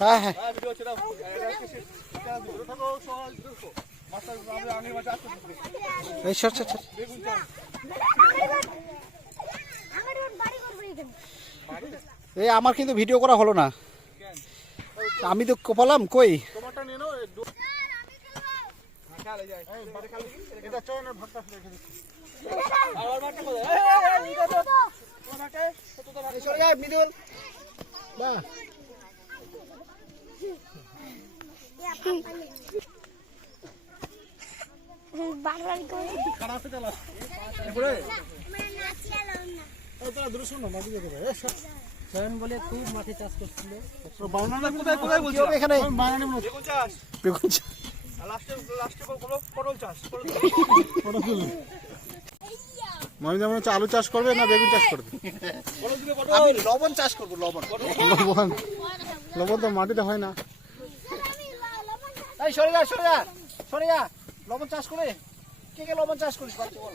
হ্যাঁ হ্যাঁ এই সর সর সর। এই আমার কিন্তু ভিডিও করা হলো না, আমি তো কপালাম কই। বলে খুব মাঠে চাষ করছিল। এখানে বেগুন চাষ। মানে যেমন হচ্ছে আলু চাষ করবে না বেগুন চাষ করবে? আমি লবণ চাষ করবো, লবণ। লবণ, লবণ তো মাটিতে হয় না। এই সরে যা সরে যা সরে যা, লবণ চাষ করে কে কে লবণ চাষ করিস বল।